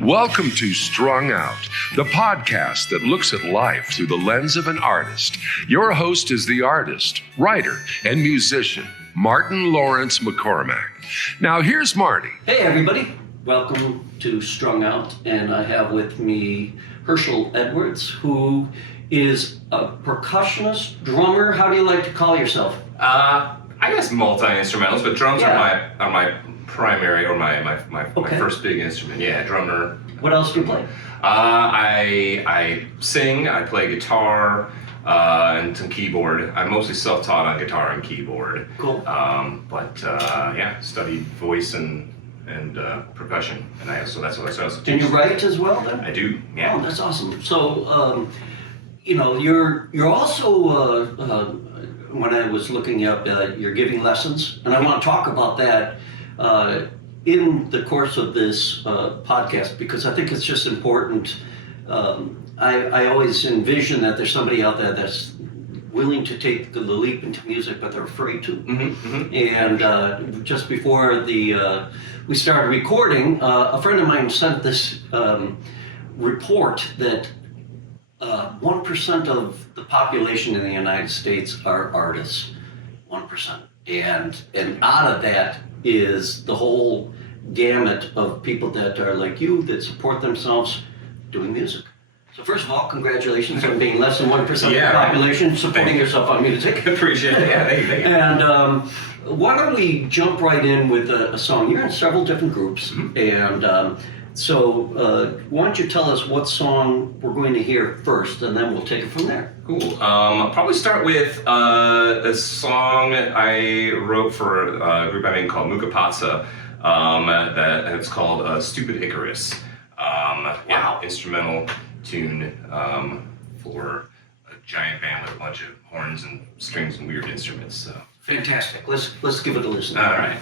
Welcome to Strung Out, the podcast that looks at life through the lens of an artist. Your host is the artist, writer, and musician, Martin Lawrence McCormack. Now here's Marty. Hey everybody, welcome to Strung Out, and I have with me Hershyl Edwards, who is a percussionist, drummer. How do you like to call yourself? I guess multi-instrumentals, but drums are my primary or my first big instrument. Yeah, drummer. What else do you play? I sing. I play guitar and some keyboard. I'm mostly self-taught on guitar and keyboard. Cool. Studied voice and percussion, and so that's what I started. And you write as well, then? I do. Yeah. Oh, that's awesome. So, you're also when I was looking up, you're giving lessons, and I want to talk about that in the course of this podcast, because I think it's just important. I always envision that there's somebody out there that's willing to take the leap into music, but they're afraid to. And just before we started recording, a friend of mine sent this report that 1% of the population in the United States are artists. 1%. And out of that is the whole gamut of people that are like you, that support themselves doing music. So first of all, congratulations on being less than 1% of the population, supporting yourself on music. Appreciate it. Yeah, thank you. And why don't we jump right in with a song? You're in several different groups, and so why don't you tell us what song we're going to hear first, and then we'll take it from there. Cool. I'll probably start with a song I wrote for a group I'm in called Macca Pazza. It's called Stupid Icarus. Wow. Instrumental tune for a giant band with a bunch of horns and strings and weird instruments. So fantastic. Let's give it a listen. All right.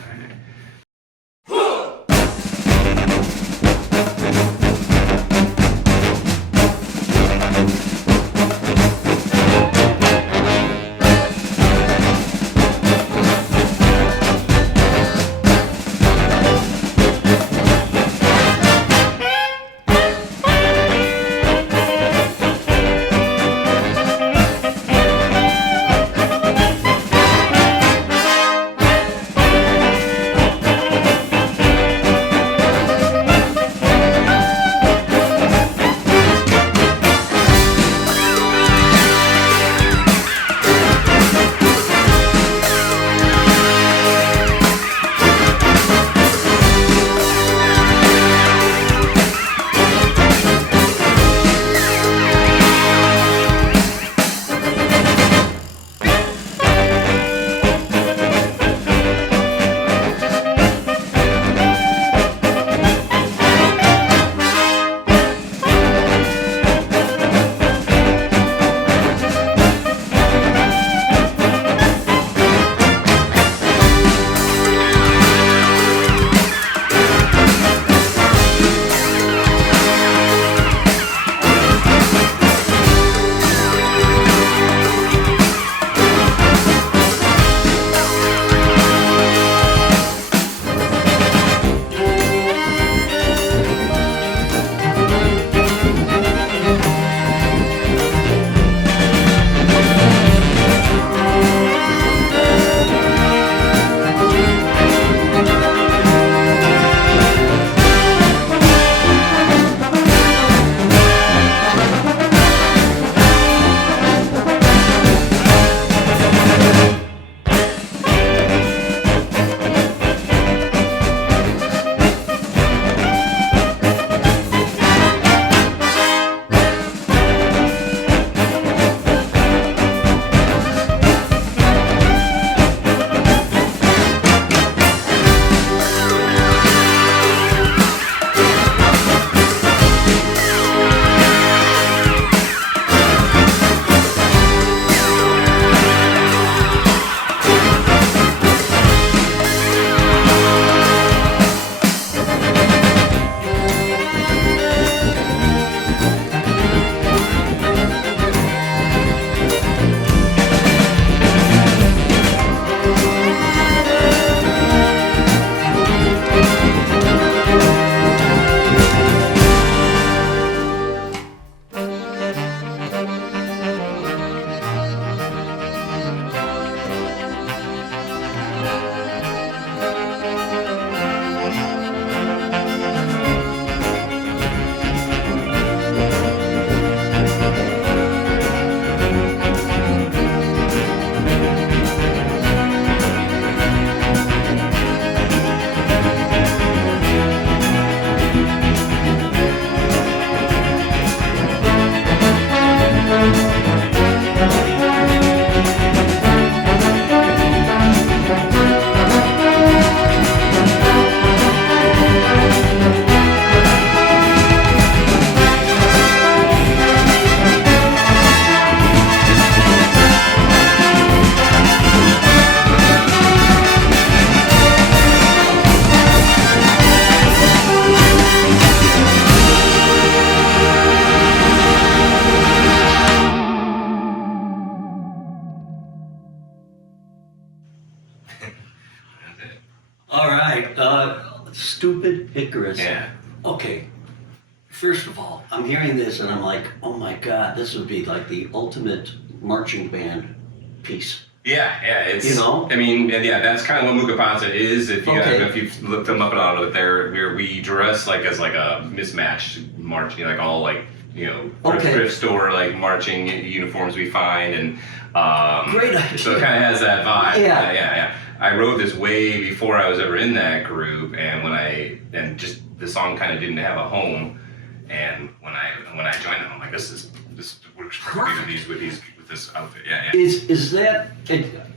Stupid Icarus. Yeah. Okay. First of all, I'm hearing this and I'm like, oh my God, this would be like the ultimate marching band piece. Yeah, it's, You know? I mean, and yeah, that's kind of what Macca Pazza is. If you if you've looked them up and on, where we dress like as like a mismatched marching, like all like, you know, thrift store like marching uniforms we find, and great idea. so it kind of has that vibe. Yeah. Yeah. I wrote this way before I was ever in that group, and just the song kind of didn't have a home, and when I joined them, I'm like, this works perfectly with this outfit. Yeah. Is that?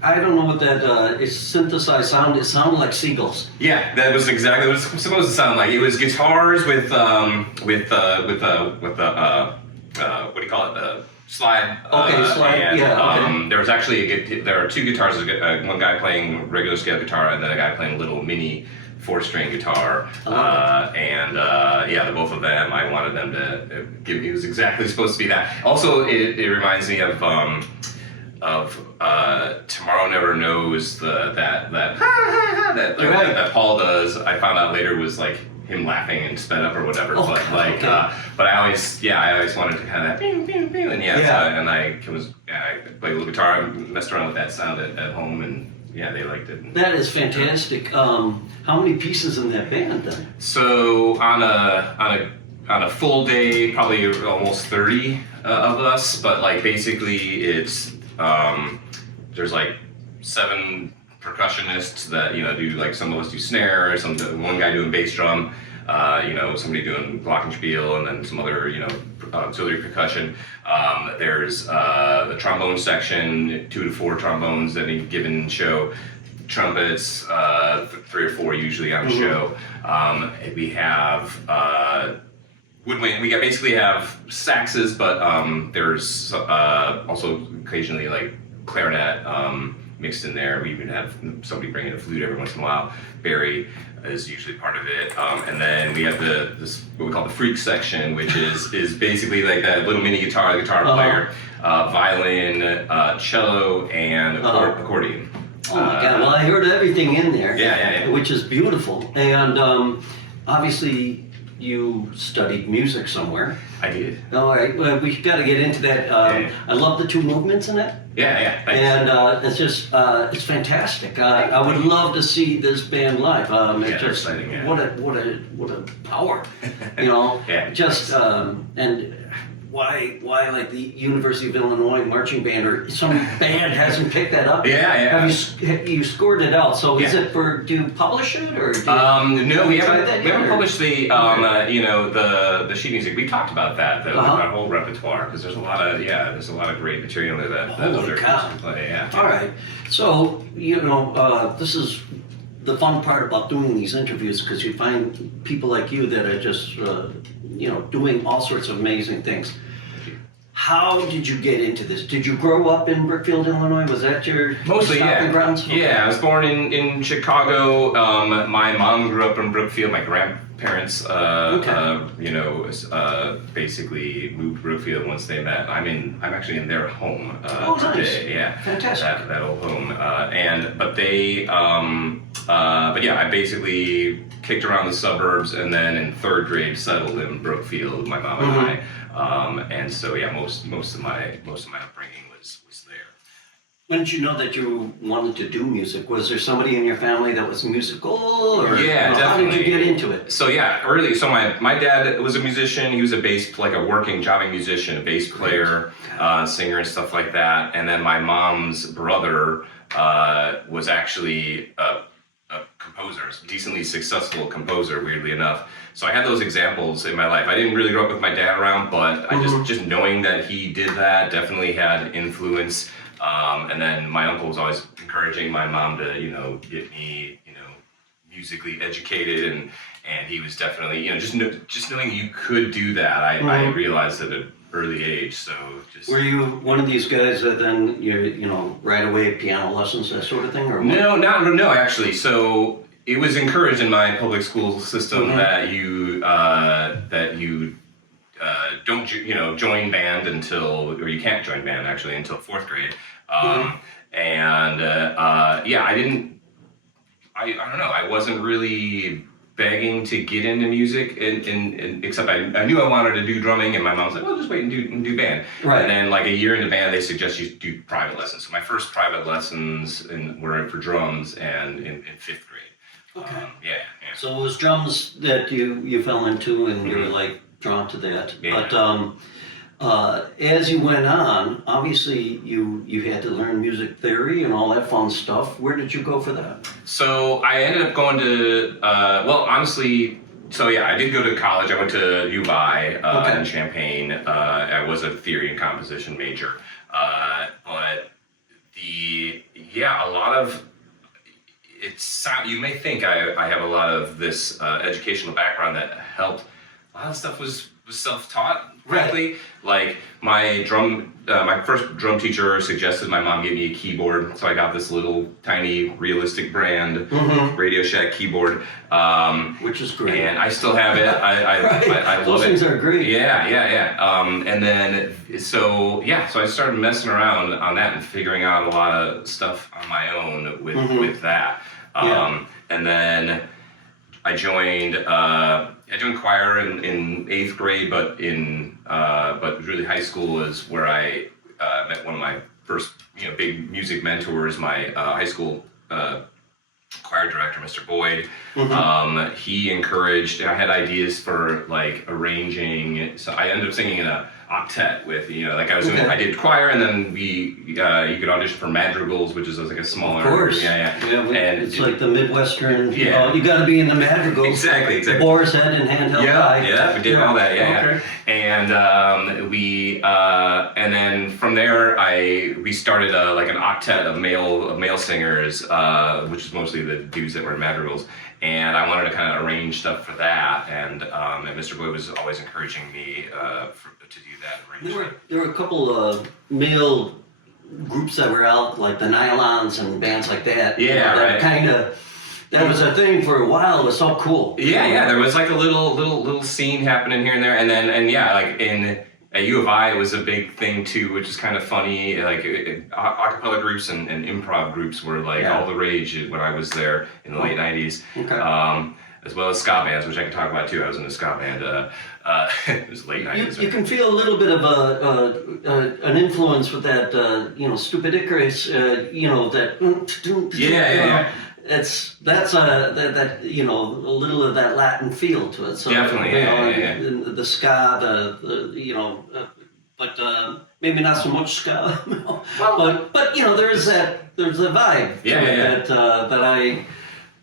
I don't know what that. It's synthesized sound. It sounded like seagulls. Yeah, that was exactly what it was supposed to sound like. It was guitars with what do you call it? The slide. Slide. And, there was actually there are two guitars. One guy playing regular scale guitar, and then a guy playing a little mini 4-string guitar. The both of them, I wanted them to give me. It was exactly supposed to be that. Also, it reminds me of Tomorrow Never Knows, that Paul does. I found out later was like him laughing and sped up or whatever. But I always wanted to kind of pew, pew, pew, and I played a little guitar. I messed around with that sound at home, and yeah, they liked it. That is fantastic. How many pieces in that band then? So on a full day, probably almost 30 of us. But like basically, it's there's like 7 percussionists that do, like, some of us do snare, one guy doing bass drum, somebody doing glockenspiel, and then some other auxiliary percussion. There's the trombone section, 2 to 4 trombones at any given show, trumpets, 3 or 4 usually on a show. We have woodwind. We basically have saxes, but there's also occasionally like clarinet mixed in there. We even have somebody bringing a flute every once in a while. Barry is usually part of it. And then we have this what we call the freak section, which is basically like that little mini guitar player, violin, cello, and accordion. Oh my God! Well, I heard everything in there. Yeah. Which is beautiful. And obviously, you studied music somewhere. I did. All right. Well, we've got to get into that. I love the 2 movements in it. Yeah. Thanks. And it's just it's fantastic. I would love to see this band live. It's just exciting, yeah. What a power, Yeah. Just and why like the University of Illinois marching band or some band hasn't picked that up? Yeah. Have you scored it out? So is it do you publish it or? No, we haven't published the the sheet music. We talked about that our whole repertoire, because there's a lot of great material there that other groups can play. Yeah. All right. So this is the fun part about doing these interviews, because you find people like you that are just doing all sorts of amazing things. How did you get into this? Did you grow up in Brookfield, Illinois? Was that your stomping grounds? Okay. Yeah, I was born in Chicago. My mom grew up in Brookfield. My grandparents, basically moved to Brookfield once they met. I'm actually in their home today. Nice. Yeah, Fantastic. That old home. I basically kicked around the suburbs, and then in 3rd grade settled in Brookfield. My mom and I. And so most of my upbringing was there. When did you know that you wanted to do music? Was there somebody in your family that was musical? Or, definitely. How did you get into it? So early. So my dad was a musician. He was a working jobbing musician, a bass player, singer, and stuff like that. And then my mom's brother was actually a composer, a decently successful composer, weirdly enough. So I had those examples in my life. I didn't really grow up with my dad around, but I just knowing that he did that definitely had influence. And then my uncle was always encouraging my mom to, get me, musically educated, and he was definitely, just knowing you could do that. I realized at an early age. So just. Were you one of these guys that then right away piano lessons, that sort of thing, or what? No, actually. So it was encouraged in my public school system that you don't join band or you can't join band actually until 4th grade. I don't know. I wasn't really begging to get into music, and except I knew I wanted to do drumming, and my mom was like, well, just wait and do band. Right. And then like a year into band, they suggest you do private lessons. So my first private lessons were for drums and in 5th grade. Okay. Yeah. So it was drums that you fell into, and you were like drawn to that. Yeah. But as you went on, obviously you had to learn music theory and all that fun stuff. Where did you go for that? So I ended up going to, honestly, I did go to college. I went to U of I in Champaign. I was a theory and composition major. But a lot of, you may think I have a lot of this educational background that helped. A lot of stuff was self-taught, frankly. Right. Like my first drum teacher suggested my mom give me a keyboard, so I got this little tiny realistic brand Radio Shack keyboard, Which is great. and I still have it. I love Those it. things are great. Yeah. And then so I started messing around on that and figuring out a lot of stuff on my own with that. And then I joined choir in 8th grade, but really high school is where I met one of my first big music mentors, my high school choir director, Mr. Boyd. He encouraged. I had ideas for like arranging. So I ended up singing in a octet with I was doing. I did choir, and then you could audition for madrigals, which is like a smaller. Of course. Yeah. And it's like the Midwestern. Yeah. You got to be in the madrigals. Exactly. Boar's head and handheld eye. Yeah, we did all that. Yeah. Okay. And and then from there we started an octet of male singers, which is mostly the dudes that were in madrigals. And I wanted to kind of arrange stuff for that, and Mr. Boyd was always encouraging me to do that arrangement. There were a couple of male groups that were out, like the Nylons and bands like that. Yeah, That was a thing for a while. It was so cool. Yeah. There was like a little scene happening here and there, and at U of I, it was a big thing too, which is kind of funny. Like a cappella groups and improv groups were all the rage when I was there in the late '90s. Okay. As well as ska bands, which I can talk about too. I was in a ska band. It was late '90s. You can feel a little bit of an influence with that, stupid Icarus. That. Yeah. That's a little of that Latin feel to it. So, definitely, the ska, but maybe not so much ska. but there is there's a vibe to it that I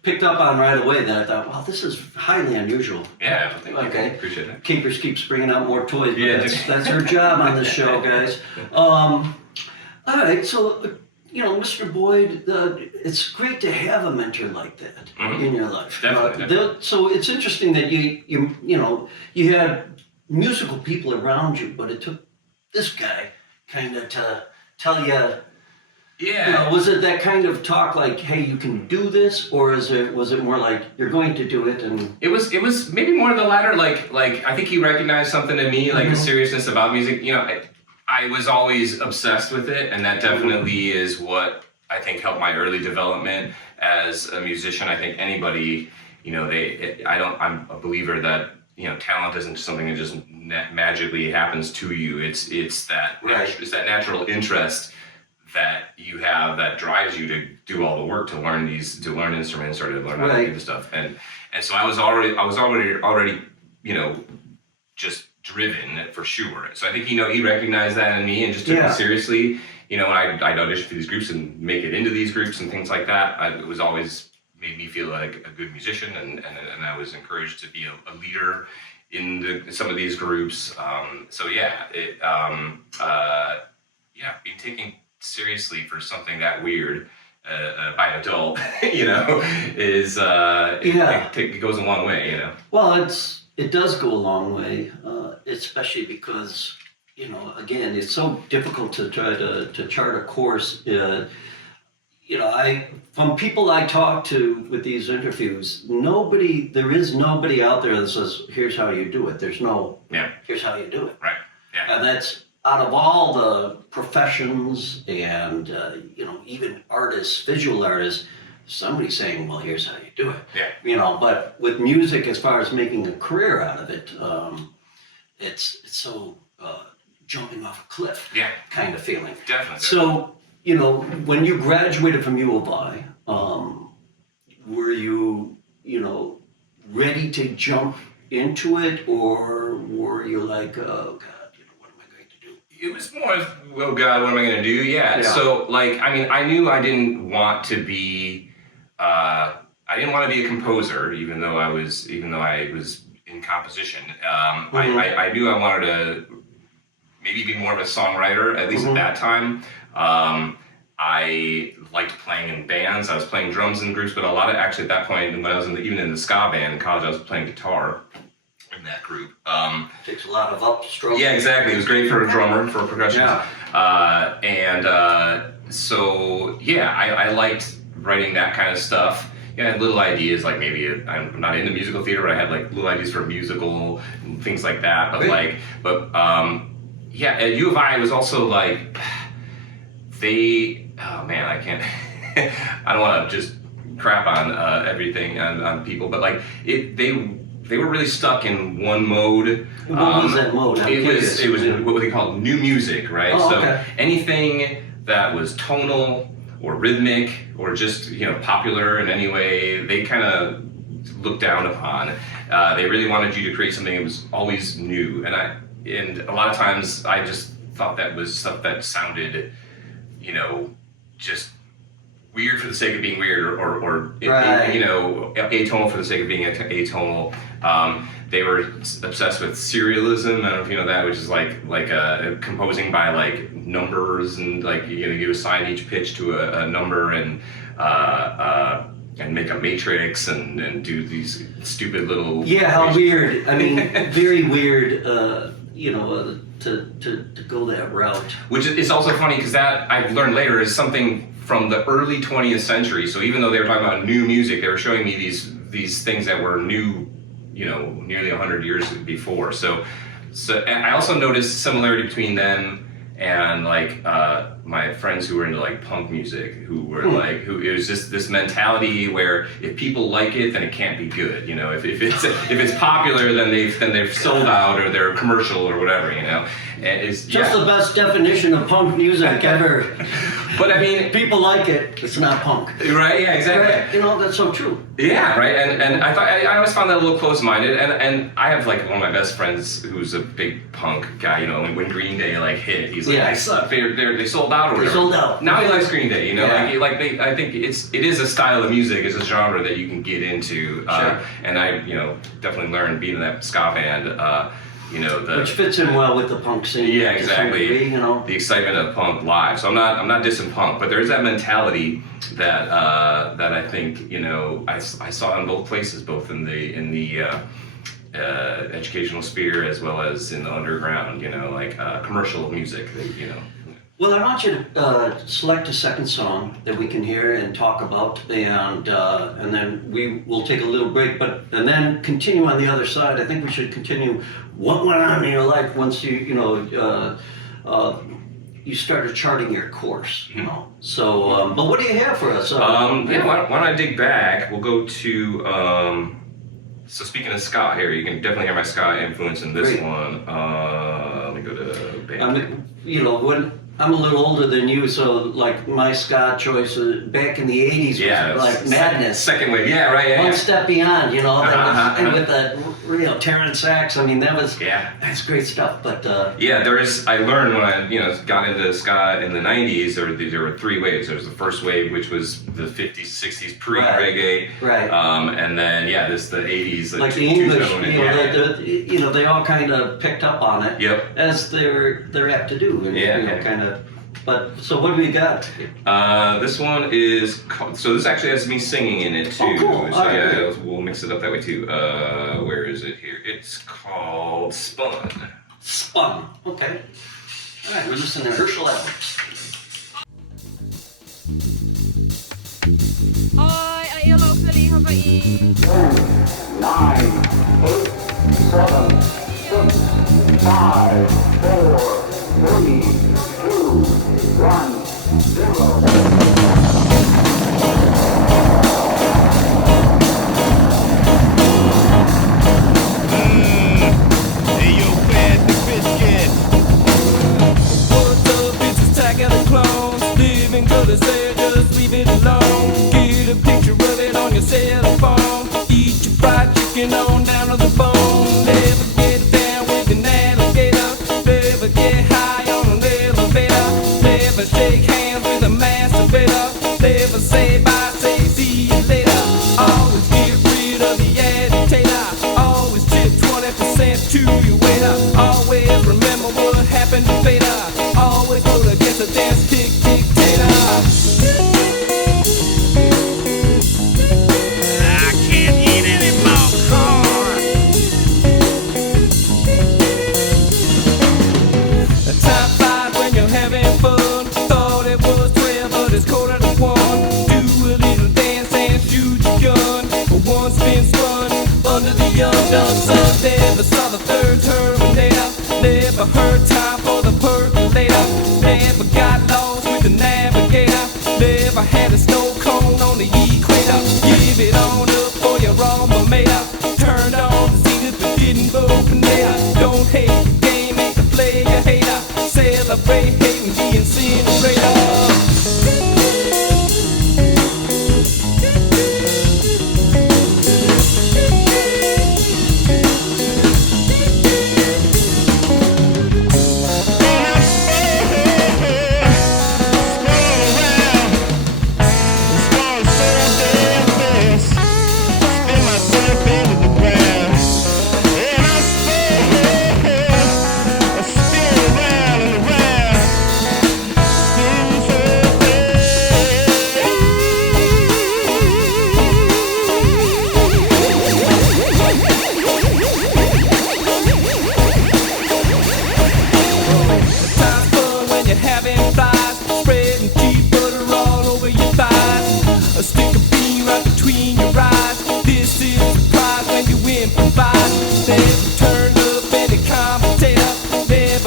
picked up on right away. That I thought, wow, this is highly unusual. Yeah, thank you. Okay. Appreciate that. Keepers keeps bringing out more toys. But that's her job on this show, guys. All right, so. Mr. Boyd, it's great to have a mentor like that in your life. Definitely. So it's interesting that you had musical people around you, but it took this guy kind of to tell you. Yeah. Was it that kind of talk like, hey, you can do this, or was it more like you're going to do it? And it was maybe more of the latter. Like I think he recognized something in me, like a seriousness about music. I was always obsessed with it, and that definitely is what I think helped my early development as a musician. I think anybody, I'm a believer that talent isn't something that just magically happens to you. It's that it's that natural interest that you have that drives you to do all the work to learn instruments or to learn how to do the stuff. And so I was already just driven for sure. So I think he recognized that in me and just took it seriously. When I'd audition for these groups and make it into these groups and things like that, it was always made me feel like a good musician, and I was encouraged to be a leader in some of these groups. Being taken seriously for something that weird by an adult, is it goes a long way, Well, it does go a long way, especially because, again, it's so difficult to try to chart a course. From people I talk to with these interviews, there is nobody out there that says, here's how you do it. There's no, here's how you do it. Right. Yeah. And that's out of all the professions and, even artists, visual artists, somebody's saying, well, here's how you do it. Yeah. You know, but with music, as far as making a career out of it, it's so jumping off a cliff kind of feeling. Definitely. So, you know, when you graduated from U of I, were you, you know, ready to jump into it, or were you like, oh God, you know, what am I going to do? It was more of, oh God, what am I going to do? Yeah. So, like, I mean, I knew I didn't want to be, I didn't want to be a composer, even though I was in composition. I knew I wanted to maybe be more of a songwriter, at least at that time. I liked playing in bands. I was playing drums in groups, but a lot of, actually at that point, when I was even in the ska band in college, I was playing guitar in that group. Takes a lot of upstroke. Yeah, exactly. It was great for a drummer, for a percussionist. So, yeah, I liked writing that kind of stuff. Yeah, I had little ideas, like maybe I'm not into musical theater, but I had like little ideas for a musical and things like that. But yeah, at U of I, it was also like, oh man, I can't, I don't want to just crap on everything on people, but like they were really stuck in one mode. What was that mode? It was what they called new music, right? Oh, so okay. Anything that was tonal or rhythmic or just, you know, popular in any way, they kind of looked down upon. They really wanted you to create something that was always new, and a lot of times I just thought that was stuff that sounded, you know, just weird for the sake of being weird, or you know, atonal for the sake of being atonal. They were obsessed with serialism. I don't know if you know that, which is like composing by like numbers, and like, you know, you assign each pitch to a number, and make a matrix and do these stupid little. Yeah, how weird. I mean, very weird. You know, to go that route. Which is also funny because that I've learned later is something from the early 20th century. So even though they were talking about new music, they were showing me these things that were new, you know, nearly 100 years before. So and I also noticed similarity between them and like my friends who were into like punk music, who were it was just this mentality where if people like it, then it can't be good. You know, if it's popular, then they've sold out, or they're commercial or whatever. You know, and it's just the best definition of punk music ever. But I mean, people like it. It's not punk. Right? Yeah, exactly. Right. You know, that's so true. Yeah, right. And I always found that a little close-minded. And I have like one of my best friends who's a big punk guy. You know, when Green Day like hit, he's like, I suck. They sold out or whatever. They sold out. Now he likes Green Day. You know, I think it is a style of music, it's a genre that you can get into. Sure. And I, you know, definitely learned being in that ska band. You know, which fits in well with the punk scene. Yeah, exactly. Degree, you know, the excitement of punk live. So I'm not dissing punk, but there's that mentality that I think, you know, I saw in both places, both in the educational sphere as well as in the underground. You know, like commercial music. You know. Well, I want you to select a second song that we can hear and talk about, and then we will take a little break, and then continue on the other side. I think we should continue what went on in your life once you started charting your course. You know. So, but what do you have for us? Why don't I dig back? We'll go to. So speaking of ska here, you can definitely hear my ska influence in this one. Let me go to band. You know, when I'm a little older than you, so like my ska choice back in the 80s was like madness. Second wave, yeah, right. Yeah, One step beyond, you know, and with that, you know, tenor sax. I mean, that's great stuff. But I learned when I got into ska in the 90s. There were three waves. There was the first wave, which was the 50s, 60s pre-reggae, right? And then the 80s, like the English, they all kind of picked up on it. Yep. As they're apt to do. Kind of. But so what do we got? This one is called, so this actually has me singing in it too. Oh, cool. So we'll mix it up that way too. Where is it here? It's called Spun. Spun. Okay. All right, we're listening to Hershyl Edwards. Oi, are you locally Hawaii? 10, 9, 8, 7, 6, 5, 4, 3, 2, 1, 0. you wait up. Always remember what happened later. Always go against the dance dictator. I can't eat any more corn. The time flies when you're having fun. Thought it was 12, but it's quarter to 1. Do a little dance and shoot your gun. But once been spun under the undone sun. Never saw the third Terminator. Never heard time for the percolator. Never got lost with the navigator. Never had a snow cone on the equator. Give it on up for your alma mater. Turned on to see that it didn't go from there. Don't hate the game, ain't the player hater. Celebrate hating the incinerator.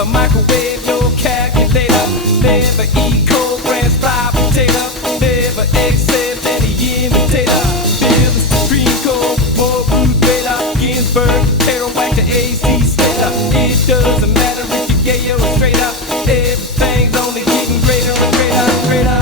Microwave, no calculator. Never eat cold grass fried potato. Never accept any imitator. Feel the Supreme Court, more rude Vader. Ginsburg, potato, back to AC Slater. It doesn't matter if you're gay or straight up. Everything's only getting greater and greater and greater.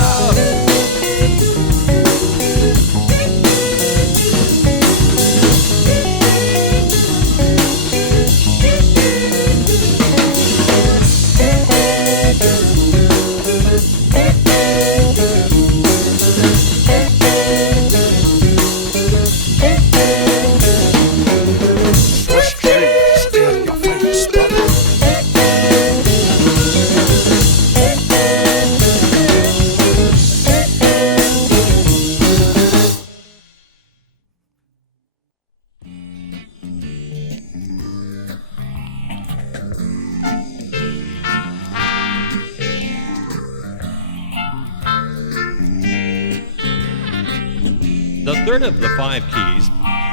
The third of the 5 keys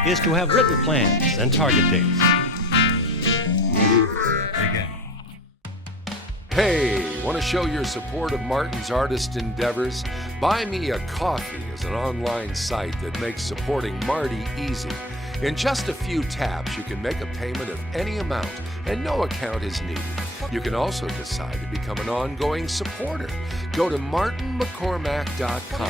is to have written plans and target dates. Begin. Hey, want to show your support of Martin's artist endeavors? Buy Me a Coffee is an online site that makes supporting Marty easy. In just a few taps, you can make a payment of any amount, and no account is needed. You can also decide to become an ongoing supporter. Go to martinmccormack.com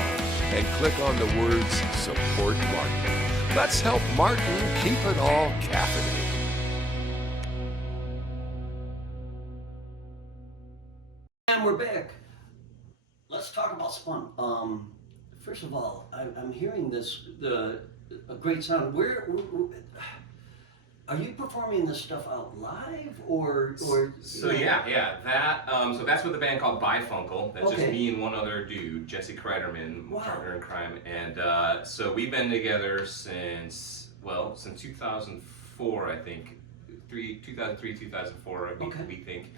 and click on the words Support Martin. Let's help Martin keep it all caffeinated. And we're back. Let's talk about Spun. First of all, I'm hearing this, a great sound. Where are you performing this stuff out live or? So yeah, that so that's with a band called Bifunkle. That's just me and one other dude, Jesse Crydeman, partner in crime, and so we've been together since 2004, I think, 2003, 2004, we think,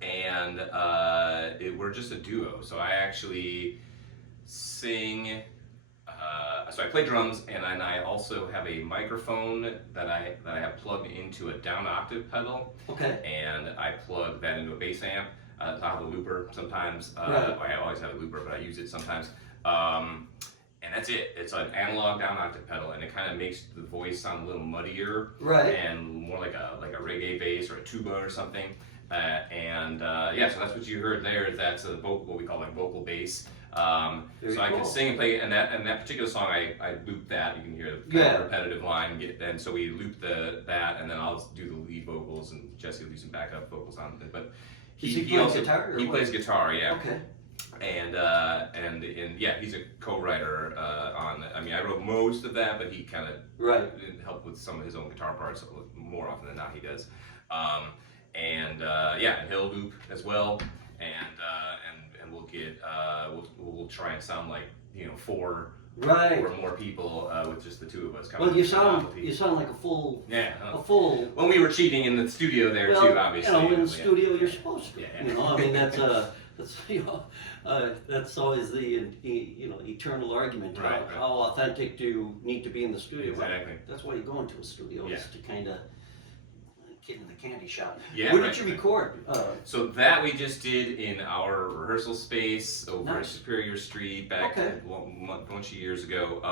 and we're just a duo. So I actually sing. So I play drums, and then I also have a microphone that I have plugged into a down octave pedal. Okay. And I plug that into a bass amp. I have a looper sometimes. Right. I always have a looper, but I use it sometimes. And that's it. It's an analog down octave pedal, and it kind of makes the voice sound a little muddier, right, and more like a reggae bass or a tuba or something. So that's what you heard there. That's a vocal, what we call like vocal bass. So I can sing and play, and that particular song I loop that. You can hear the kind of repetitive line, and so we loop that, and then I'll do the lead vocals, and Jesse will do some backup vocals on it. But he plays guitar. He plays guitar, yeah. Okay. and yeah, he's a co-writer on. I mean, I wrote most of that, but he kind of Right. helped with some of his own guitar parts more often than not. He does, and he'll loop as well, and we'll get we'll try and sound like four. Right. Or more people with just the two of us. Well, you sound like a full. Yeah. A full. When we were cheating in the studio there Well, too, obviously. in the studio you're supposed to. Yeah. I mean that's that's always the eternal argument. Right. How authentic do you need to be in the studio? Exactly. Well, that's why you go into a studio is Yeah. to kind of get in the candy shop. Yeah, Where right, did you right. record? So that we just did in our rehearsal space over at Nice. Superior Street back Okay. a bunch of years ago.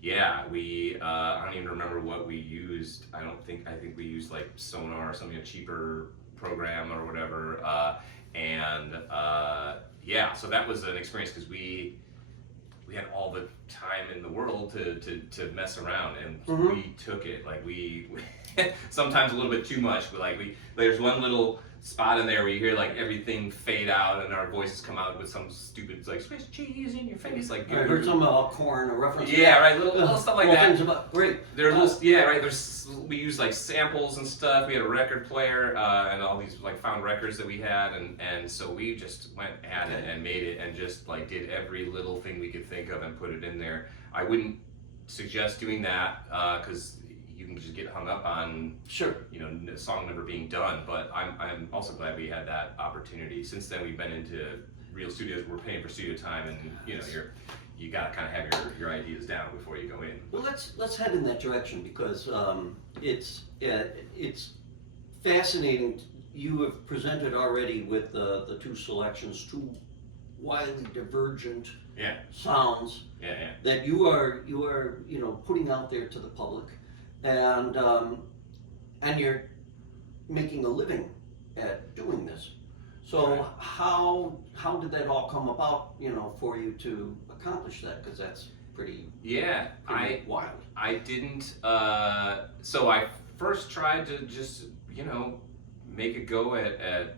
We I don't even remember what we used. I think we used like Sonar or something, a cheaper program or whatever. So that was an experience because we had all the time in the world to mess around, and we took it like we sometimes a little bit too much, but there's one little spot in there where you hear like everything fade out and our voices come out with some stupid like Swiss cheese in your face, like I heard something about corn, a reference. yeah, right, little stuff like that. Things about, great. There's we used like samples and stuff. We had a record player and all these like found records that we had, and so we just went at it and made it and just like did every little thing we could think of and put it in there. I wouldn't suggest doing that because you can just get hung up on the song never being done. But I'm also glad we had that opportunity. Since then we've been into real studios. We're paying for studio time, and you gotta kind of have your ideas down before you go in. Well, let's head in that direction because it's fascinating. You have presented already with the two selections, two widely divergent sounds that you are putting out there to the public, and you're making a living at doing this. So how did that all come about, for you to accomplish that? Because that's pretty wild. I didn't. So I first tried to just make a go at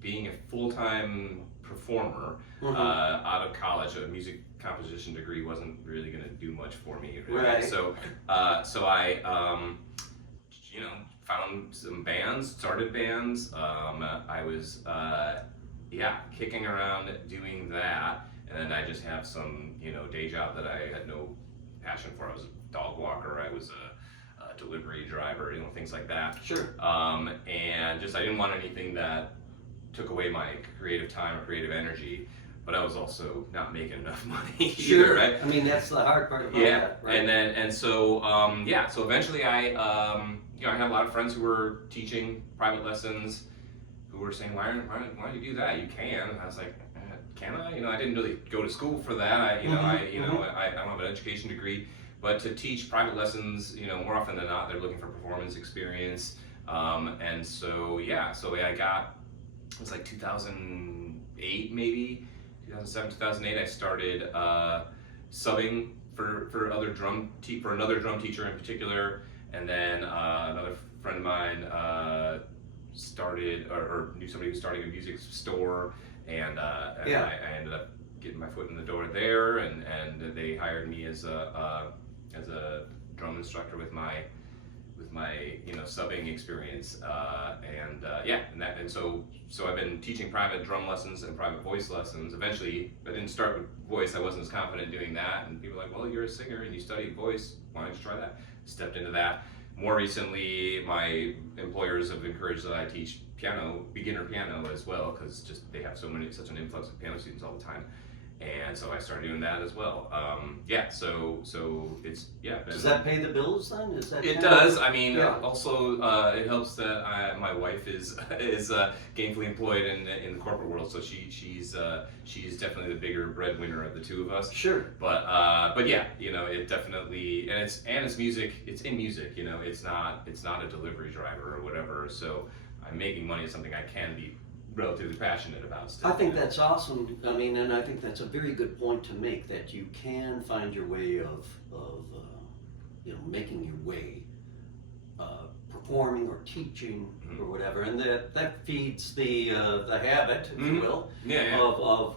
being a full-time performer out of college. A music composition degree wasn't really going to do much for me. Right. So I found some bands, started bands. I was kicking around doing that, and then I just have some day job that I had no passion for. I was a dog walker. I was a delivery driver, things like that. Sure. And just I didn't want anything that took away my creative time or creative energy, but I was also not making enough money either, right? I mean, that's the hard part about that, right? So eventually I had a lot of friends who were teaching private lessons who were saying, why don't you do that? You can. And I was like, can I? I didn't really go to school for that. I don't have an education degree, but to teach private lessons, more often than not, they're looking for performance experience. So I got, it was like 2008 maybe, 2007, 2008, I started subbing for another drum teacher in particular, and then another friend of mine started or knew somebody who was starting a music store, and I ended up getting my foot in the door there, and they hired me as a drum instructor with my subbing experience, so I've been teaching private drum lessons and private voice lessons. Eventually, I didn't start with voice. I wasn't as confident doing that, and people were like, well, you're a singer and you studied voice. Why don't you try that? Stepped into that. More recently, my employers have encouraged that I teach beginner piano as well, because just they have such an influx of piano students all the time. And so I started doing that as well. So it's Does that pay the bills then? It does. I mean, also it helps that my wife is gainfully employed in the corporate world, so she's definitely the bigger breadwinner of the two of us. Sure. But it definitely, and it's music. It's in music. It's not a delivery driver or whatever. So I'm making money is something I can be relatively passionate about still. I think that's awesome. I mean, and I think that's a very good point to make, that you can find your way of making your way performing or teaching or whatever, and that feeds the habit, if you will,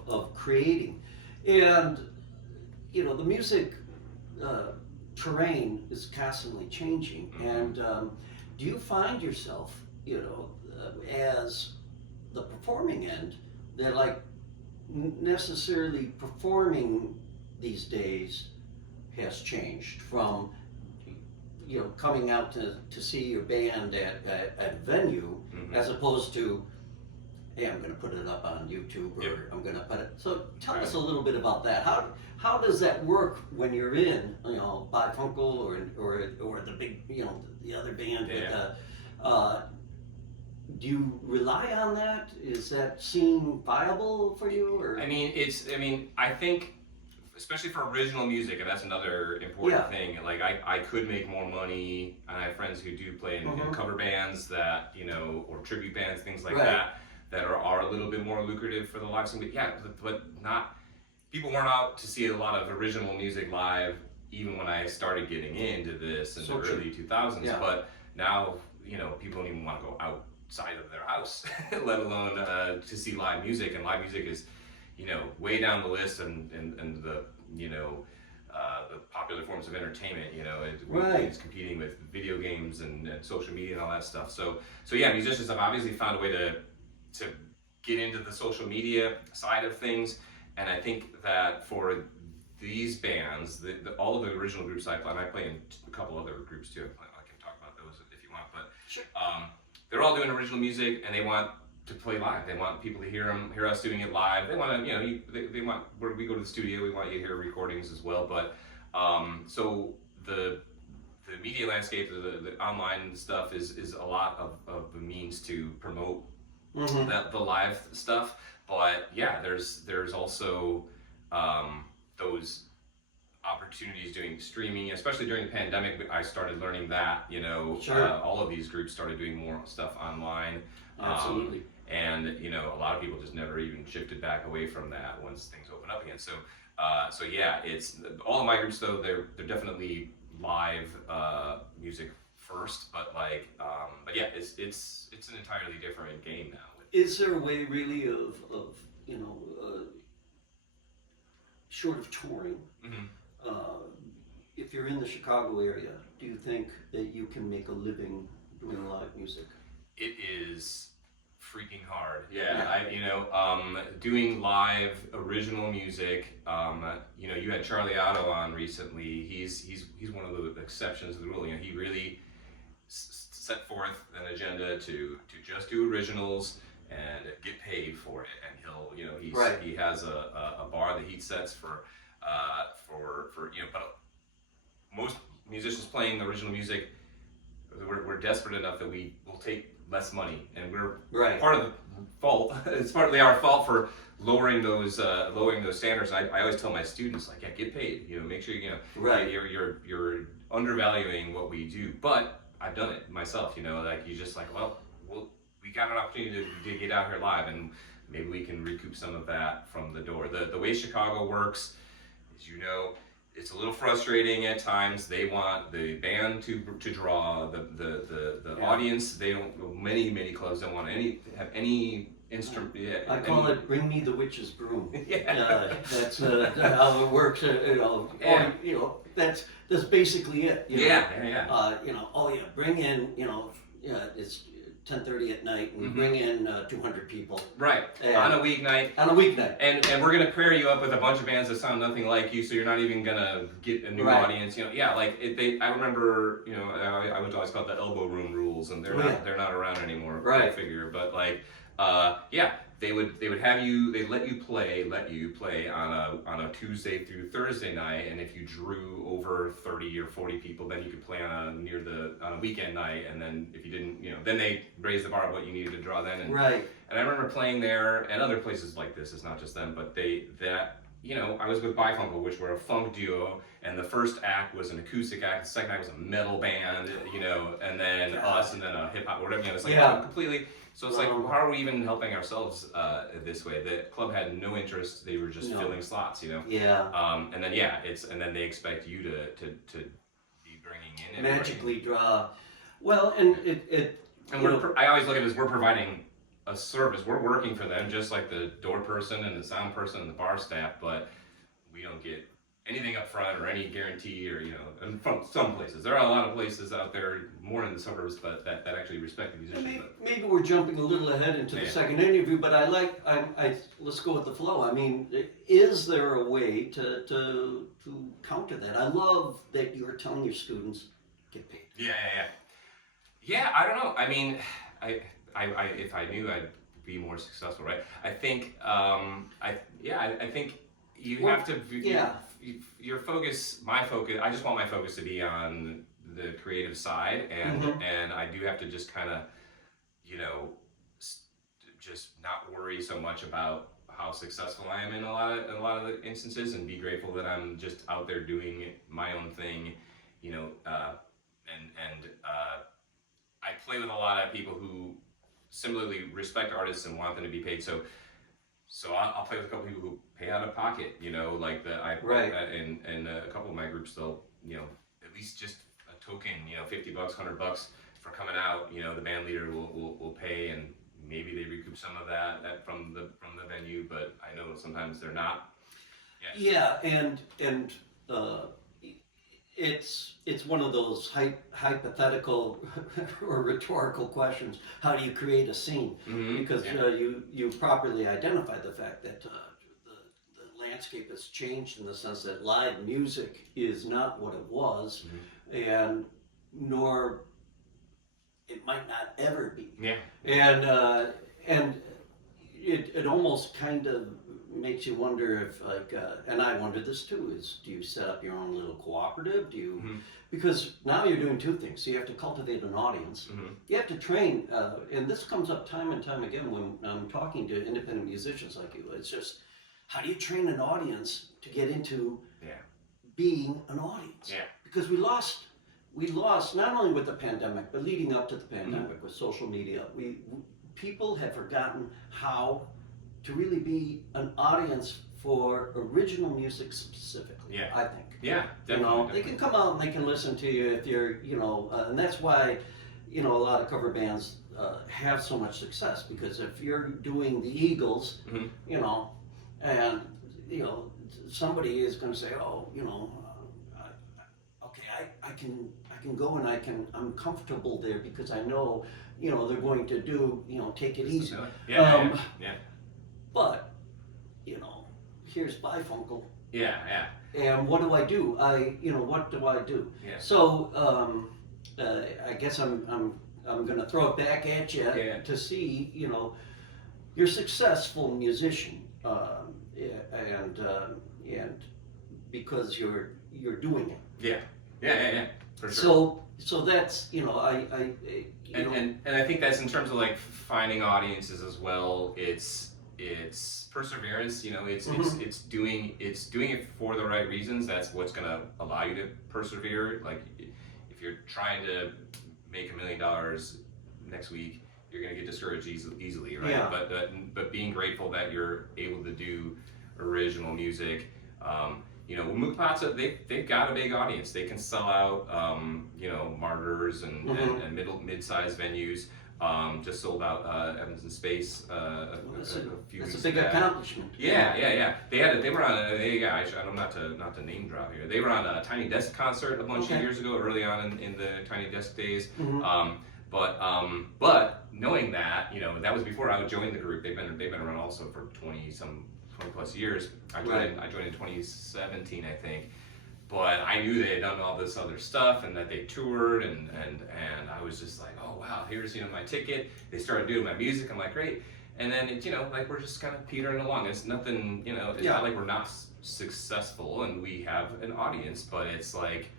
of creating. And the music terrain is constantly changing. And do you find yourself, as the performing end, that like necessarily performing these days has changed from coming out to see your band at a venue, as opposed to, hey, I'm going to put it up on YouTube, or I'm going to put it. So tell us a little bit about that. How does that work when you're in, Bifunkel or the big, the other band? Do you rely on that? Is that seem viable for you? Or I think, especially for original music, and that's another important thing. Like I could make more money, and I have friends who do play in cover bands that, or tribute bands, things like that are a little bit more lucrative for the live scene. But not, people weren't out to see a lot of original music live, even when I started getting into this in the early 2000s. Yeah. But now, people don't even want to go outside of their house, let alone to see live music. And live music is, way down the list, and the the popular forms of entertainment. It's competing with video games and social media and all that stuff. So musicians have obviously found a way to get into the social media side of things, and I think that for these bands, all of the original groups I play in a couple other groups too. I can talk about those if you want, but they're all doing original music, and they want to play live. They want people to hear us doing it live. They want to, they want, where we go to the studio, we want you to hear recordings as well. But so the media landscape, the online stuff is a lot of the means to promote the live stuff. But there's also those opportunities doing streaming, especially during the pandemic. I started learning that, all of these groups started doing more stuff online. Absolutely. And a lot of people just never even shifted back away from that once things open up again. So it's all of my groups though, they're definitely live music first, but it's an entirely different game now. Is there a way really of short of touring? If you're in the Chicago area, do you think that you can make a living doing live music? It is freaking hard. Doing live original music. You had Charlie Otto on recently. He's one of the exceptions to the rule. He really set forth an agenda to just do originals and get paid for it. And he has a bar that he sets for but most musicians playing original music, we're desperate enough that we will take less money, and we're part of the fault. It's partly our fault for lowering those standards. I always tell my students, get paid. Make sure you're undervaluing what we do. But I've done it myself. You just we got an opportunity to get out here live, and maybe we can recoup some of that from the door. The way Chicago works is, it's a little frustrating at times. They want the band to draw the audience. They don't. Many clubs don't want have any instrument. I call it "Bring me the witch's broom." That's how it works. That's basically it. Bring in. It's 10:30 at night, and bring in 200 people. Right, on a weeknight. And we're gonna pair you up with a bunch of bands that sound nothing like you, so you're not even gonna get a new audience. I remember, I was always called the elbow room rules, and they're not around anymore. I figure, but they would have you. They let you play on a Tuesday through Thursday night, and if you drew over 30 or 40 people, then you could play on a weekend night. And then if you didn't, then they raised the bar of what you needed to draw then. And I remember playing there and other places like this. It's not just them, but I was with Bifunkel, which were a funk duo, and the first act was an acoustic act, the second act was a metal band, and then us, and then a hip hop, whatever. It's completely. So it's how are we even helping ourselves this way? The club had no interest; they were just filling slots, And then and then they expect you to be bringing in magically draw. Well, and it And you know, I always look at it as we're providing a service. We're working for them, just like the door person and the sound person and the bar staff, but we don't get anything up front or any guarantee or, and from some places. There are a lot of places out there, more in the suburbs, but that actually respect the musician. maybe we're jumping a little ahead into the second interview, but let's go with the flow. I mean, is there a way to counter that? I love that you're telling your students get paid. Yeah, I don't know. I mean, I if I knew, I'd be more successful, right? I think, I think you have to. Your focus, my focus. I just want my focus to be on the creative side, and I do have to just kind of, just not worry so much about how successful I am in a lot of the instances, and be grateful that I'm just out there doing my own thing, I play with a lot of people who similarly respect artists and want them to be paid. So I'll play with a couple people who pay out of pocket, and a couple of my groups, they'll, at least just a token, $50, $100 for coming out, the band leader will pay, and maybe they recoup some of that from the venue, but I know sometimes they're not. Yeah, and it's one of those hypothetical or rhetorical questions. How do you create a scene? Because you properly identified the fact that the landscape has changed in the sense that live music is not what it was, and nor it might not ever be. And it almost kind of makes you wonder if, and I wonder this too, is do you set up your own little cooperative? Do you, because now you're doing two things. So you have to cultivate an audience. You have to train, and this comes up time and time again when I'm talking to independent musicians like you. It's just, how do you train an audience to get into being an audience? Because we lost not only with the pandemic, but leading up to the pandemic with social media. People have forgotten how to really be an audience for original music specifically, I think. Definitely. They can come out and they can listen to you if you're, and that's why, a lot of cover bands have so much success, because if you're doing the Eagles, and, somebody is going to say, okay, I can go and I'm comfortable there because I know, they're going to do, take it easy. But, here's Bifunkel. And what do I do? What do I do? So, I guess I'm going to throw it back at you to see, you're a successful musician, and because you're doing it. For sure. So that's, and I think that's in terms of like finding audiences as well. It's perseverance. It's doing it for the right reasons. That's what's going to allow you to persevere. Like if you're trying to make $1 million next week, you're going to get discouraged easily, right? But being grateful that you're able to do original music. Macca Pazza, they've got a big audience. They can sell out, Martyrs and mid-sized venues. Just sold out Evans and Space a few weeks ago. That's a big accomplishment. Yeah. They were on I'm not to name drop here. They were on a Tiny Desk concert a bunch of years ago, early on in the Tiny Desk days. But knowing that, that was before I would join the group. They've been around also for 20 plus years. I joined in 2017, I think. But I knew they had done all this other stuff and that they toured and I was just like, oh wow, here's my ticket. They started doing my music. I'm like, great. And then it's like we're just kind of petering along. It's nothing, it's not like we're not successful and we have an audience, but it's like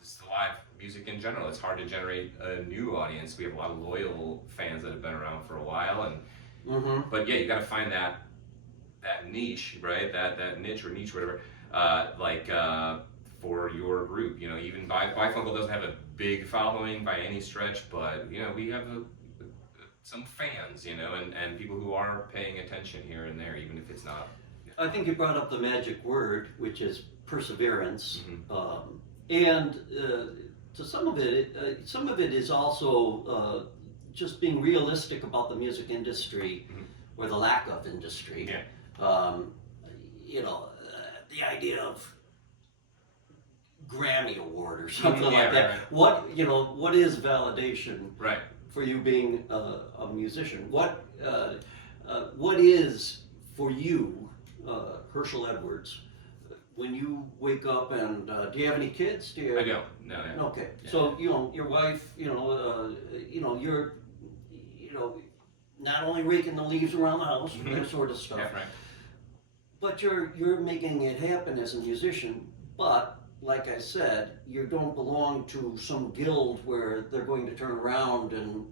it's live music in general. It's hard to generate a new audience. We have a lot of loyal fans that have been around for a while, and but you got to find that niche, right? That niche or niche, whatever. For your group, even Bifunkel doesn't have a big following by any stretch, but we have some fans, and people who are paying attention here and there, even if it's not. I think you brought up the magic word, which is perseverance, and to some of it is also just being realistic about the music industry, or the lack of industry. Yeah. You know, the idea of Grammy Award or something like that. Right. What is validation Right. for you being a musician? What is for you, Hershyl Edwards, when you wake up and do you have any kids? I don't. No. Okay, Yeah. so your wife, you're not only raking the leaves around the house, that sort of stuff. Yeah, right. But you're making it happen as a musician. But like I said, you don't belong to some guild where they're going to turn around and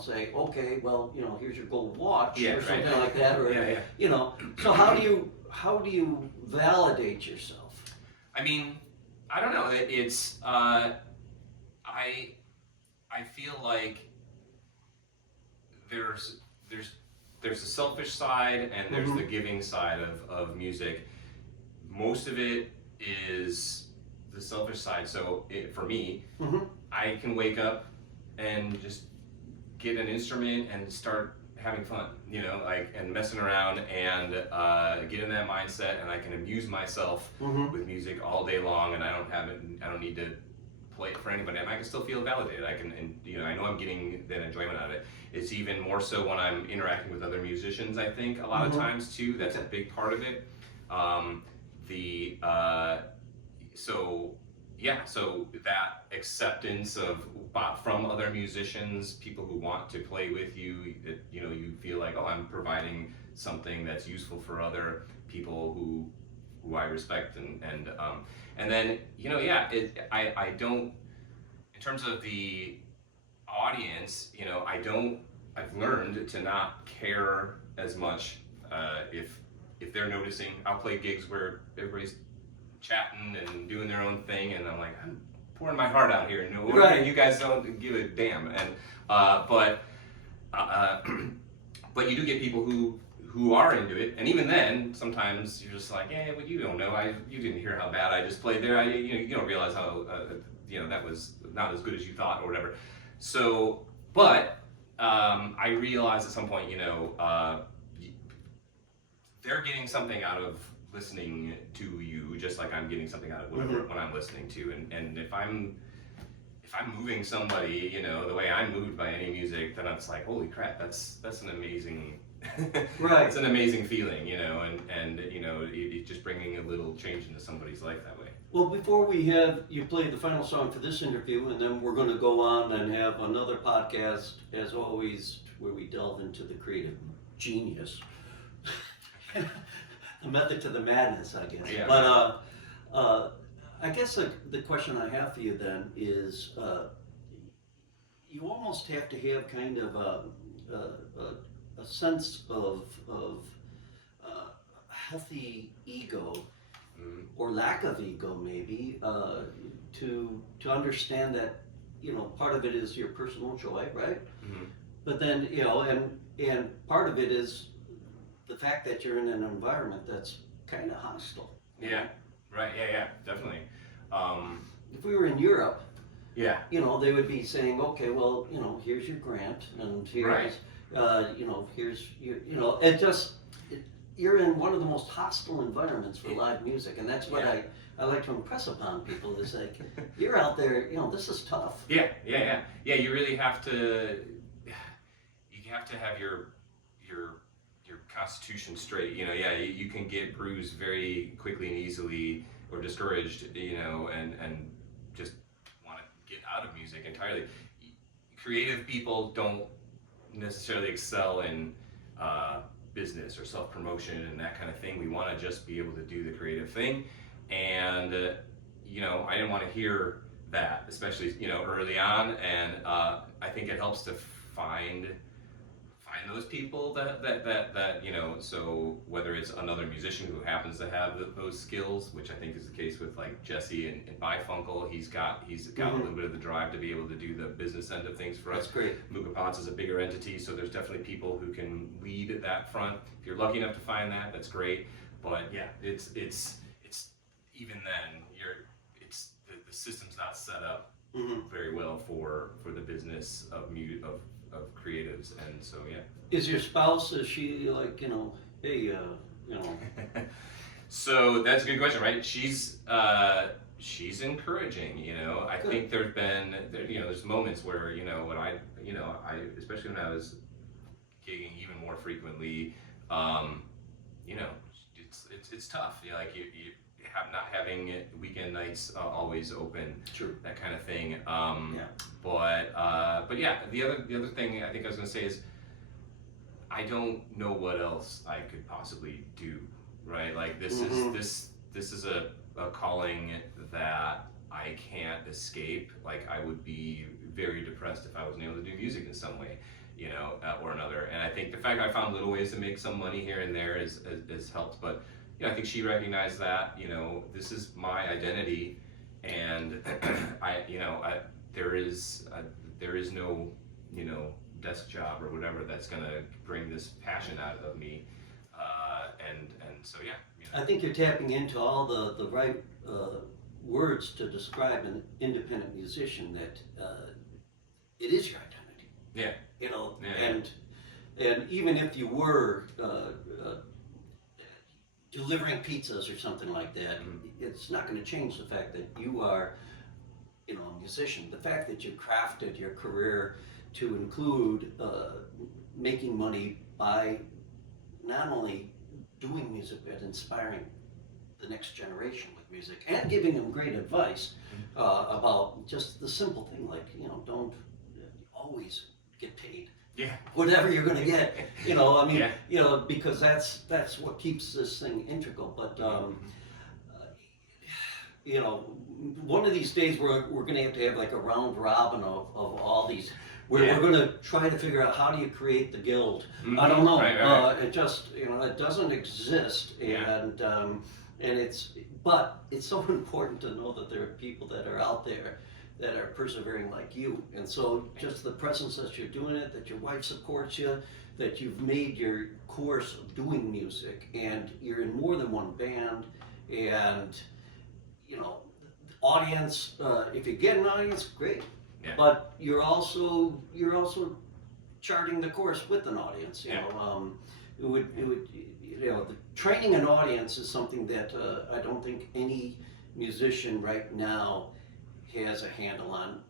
say, okay, well, here's your gold watch, Yeah, or something right. like that, or Yeah. So how do you validate yourself? I mean, I don't know. It's I feel like there's the selfish side and there's the giving side of music. Most of it is the selfish side. So for me, I can wake up and just get an instrument and start having fun, and messing around and get in that mindset, and I can amuse myself with music all day long, and I don't need to play it for anybody, and I can still feel validated. I know I'm getting that enjoyment out of it. It's even more so when I'm interacting with other musicians, I think, a lot of times too. That's a big part of it. So that acceptance from other musicians, people who want to play with you, you feel like, oh, I'm providing something that's useful for other people who I respect, and then I don't, in terms of the audience, I've learned to not care as much if they're noticing. I'll play gigs where everybody's chatting and doing their own thing, and I'm like, I'm pouring my heart out here. No, Right. You guys don't give a damn. And but you do get people who are into it, and even then, sometimes you're just like, yeah, but you don't know. You didn't hear how bad I just played there. You don't realize how that was not as good as you thought or whatever. So, but I realized at some point, they're getting something out of listening to you, just like I'm getting something out of whatever when I'm listening to, and if I'm moving somebody, the way I'm moved by any music, then it's like, holy crap, that's an amazing, Right. It's an amazing feeling, and it's just bringing a little change into somebody's life that way. Well, before we have you play the final song for this interview, and then we're going to go on and have another podcast, as always, where we delve into the creative genius. The method to the madness, I guess. Yeah. But I guess the question I have for you then is, you almost have to have kind of a sense of healthy ego, or lack of ego maybe, to understand that part of it is your personal joy, right? But then and part of it is the fact that you're in an environment that's kind of hostile. Yeah, right. Yeah, definitely. If we were in Europe, Yeah. they would be saying, okay, well, here's your grant, and here's, Right. here's you're in one of the most hostile environments for live music, and that's what I like to impress upon people, is like, you're out there, this is tough. Yeah. You really have to. You have to have your constitution straight. You can get bruised very quickly and easily, or discouraged, and just want to get out of music entirely. Creative people don't necessarily excel in business or self-promotion and that kind of thing. We want to just be able to do the creative thing, and I didn't want to hear that, especially early on, and I think it helps to find those people that so whether it's another musician who happens to have those skills, which I think is the case with like Jesse and Bifunkel. He's got a little bit of the drive to be able to do the business end of things for us. That's great. Macca Pazza is a bigger entity, so there's definitely people who can lead at that front. If you're lucky enough to find that, that's great. But yeah, it's even then the system's not set up very well for the business of creatives, and so yeah. Is your spouse, is she like, hey, So that's a good question, right? She's encouraging, I Good. think there's moments where, when I especially when I was gigging even more frequently, it's tough. Like you not having weekend nights always open, True. that kind of thing. Yeah. But yeah, the other thing I think I was gonna say is, I don't know what else I could possibly do, right? Like this is a calling that I can't escape. Like I would be very depressed if I wasn't able to do music in some way, or another. And I think the fact that I found little ways to make some money here and there has helped. But I think she recognized that, this is my identity, and there is no, desk job or whatever that's gonna bring this passion out of me, and so yeah. I think you're tapping into all the right words to describe an independent musician, that it is your identity. Yeah. And even if you were delivering pizzas or something like that, it's not going to change the fact that you are, a musician. The fact that you crafted your career to include making money by not only doing music, but inspiring the next generation with music and giving them great advice about just the simple thing, like, don't always get paid. Yeah. Whatever you're gonna get, because that's what keeps this thing integral. But one of these days we're gonna have to have like a round robin of all these, where we're gonna try to figure out how do you create the guild. I don't know. Right. It just it doesn't exist, and it's so important to know that there are people that are out there that are persevering like you. And so just the presence that you're doing it, that your wife supports you, that you've made your course of doing music, and you're in more than one band, and audience, if you get an audience, great. Yeah. But you're also charting the course with an audience. Training an audience is something that I don't think any musician right now has a handle on,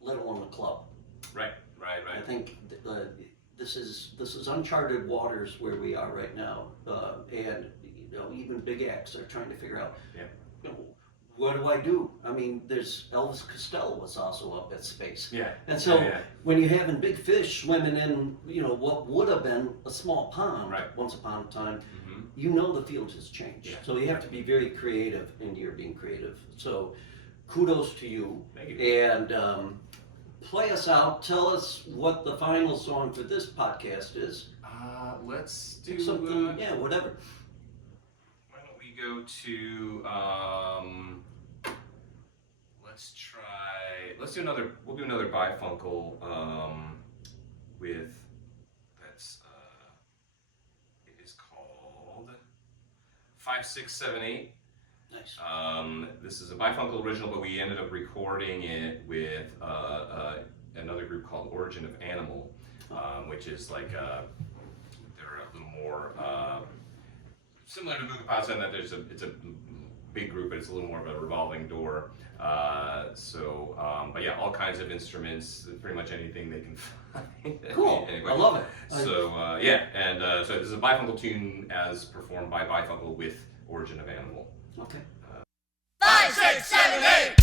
let alone a club. Right. I think this is uncharted waters where we are right now, and even big acts are trying to figure out, what do I do? I mean, there's Elvis Costello was also up at Space. Yeah. And so when you're having big fish swimming in, what would have been a small pond once upon a time, the field has changed. Yeah. So you have to be very creative, and you're being creative. So kudos to you. Thank you. And play us out. Tell us what the final song for this podcast is. Let's do something. Whatever. Why don't we go to we'll do another bifuncal with it is called 5, 6, 7, 8. Nice. This is a bifuncal original, but we ended up recording it with another group called Origin of Animal, which is like they're a little more similar to Macca Pazza in that it's a big group, but it's a little more of a revolving door. But yeah, all kinds of instruments, pretty much anything they can find. Cool. Anyway. I love it. So so this is a bifuncal tune as performed by Bifuncal with Origin of Animal. Okay. 5, 6, 7, 8.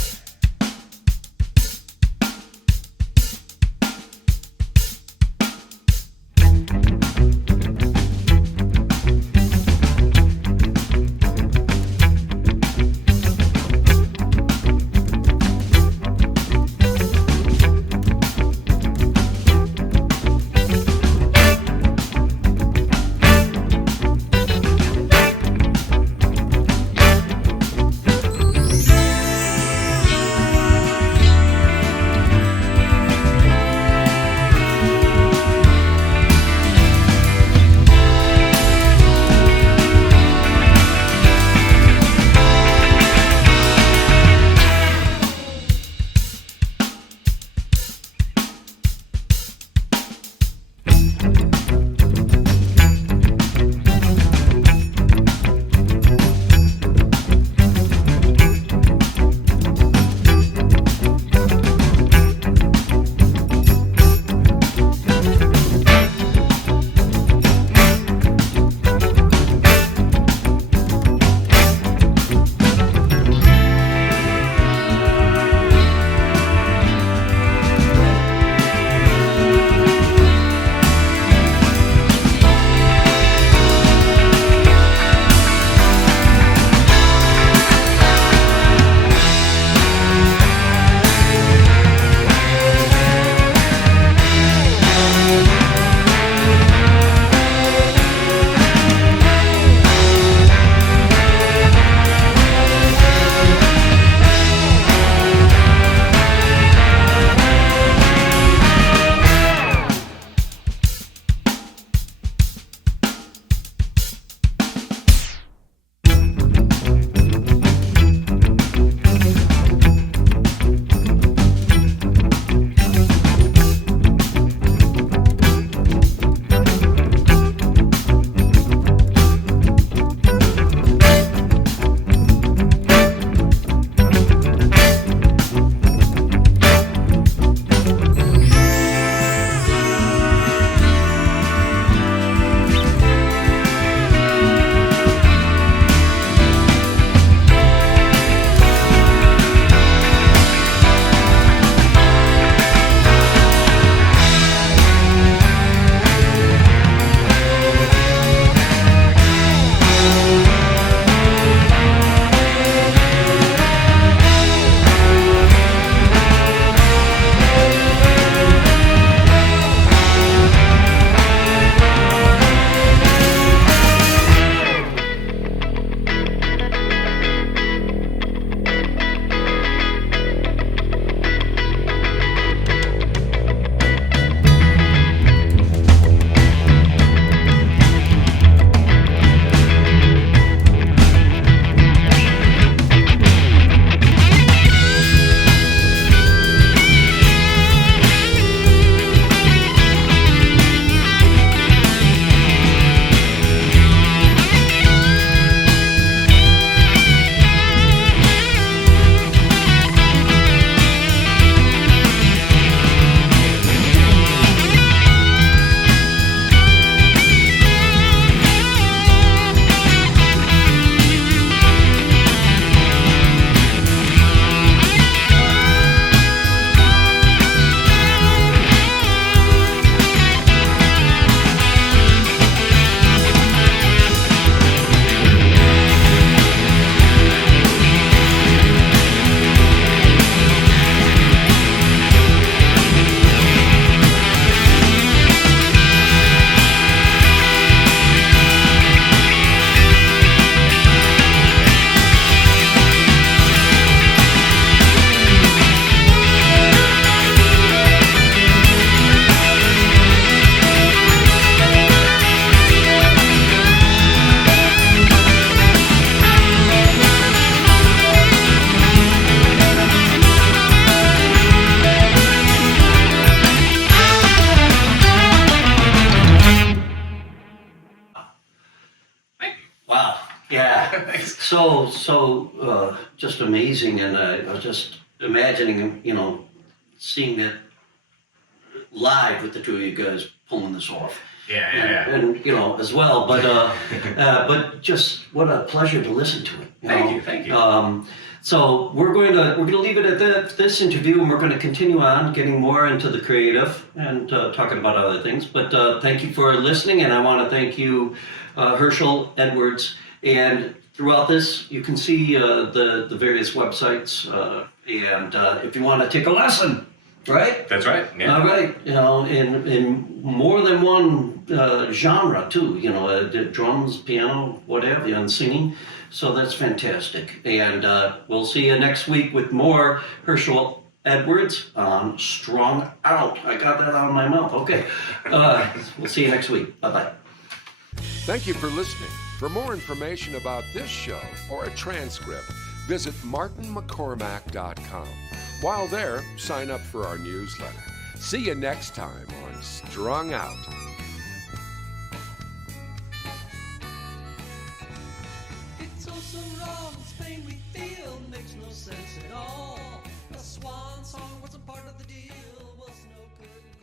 so just amazing, and I was just imagining, seeing it live with the two of you guys pulling this off. Yeah. And as well, but just what a pleasure to listen to it. Thank you. So we're going to leave it at this interview, and we're going to continue on getting more into the creative and talking about other things. But thank you for listening, and I want to thank you, Hershyl Edwards. And throughout this, you can see the various websites, and if you want to take a lesson. Right? That's right. Yeah. All right. In more than one genre too. Drums, piano, whatever, and singing. So that's fantastic. And we'll see you next week with more Hershyl Edwards on Strung Out. I got that out of my mouth. Okay. We'll see you next week. Bye-bye. Thank you for listening. For more information about this show or a transcript, visit martinmccormack.com. While there, sign up for our newsletter. See you next time on Strung Out. It's all so wrong, this pain we feel makes no sense at all. A swan song was a part of the deal, was no curtain.